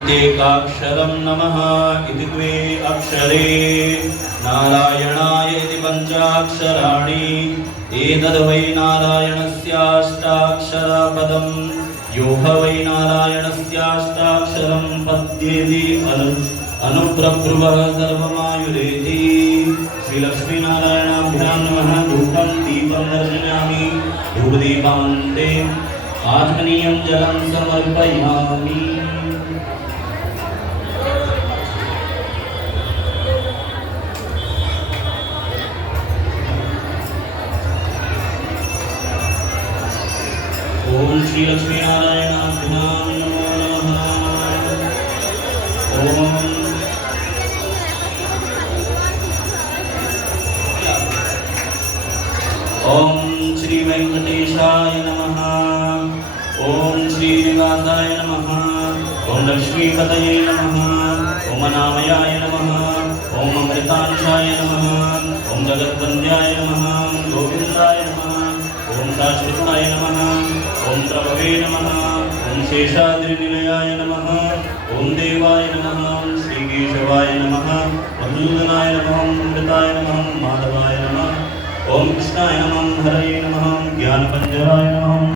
एकाक्षरं नमः इति द्वे अक्षरे नारायणाय इति पञ्चाक्षराणि एतद्वै नारायणस्याष्टाक्षरपदं यो ह वै नारायणस्याष्टाक्षरं पद्येति अनुप्रब्रुवः सर्वमायुरेति। श्रीलक्ष्मीनारायणाभ्यां नमः। धूपं दीपं दर्शयामि। धूपदीपान्ते आत्मनीयं जलं समर्पयामि। ओम श्री लक्ष्मीनारायणाभ्यां नमो नमः। ओम श्री वेंकटेशाय नमः। ओम श्री निवासाय नमः। ओम लक्ष्मीपतये नमः। ओम अनामयाय नमः। ओम अमृतांशाय नमः। ओम जगद्वन्द्याय नमः। गोविन्दाय नमः। ओम शाश्वताय नमः। ओम प्रभवे नमः। ओम शेषाद्रिनिलयाय नमः। ओम देवाय नमः। ओम श्रीकेशवाय नमः। मधुसूदनाय नमः। अमृताय नमः। माधवाय नमः। ओम कृष्णाय नमः। हरये नमः। ज्ञानपञ्जराय नमः।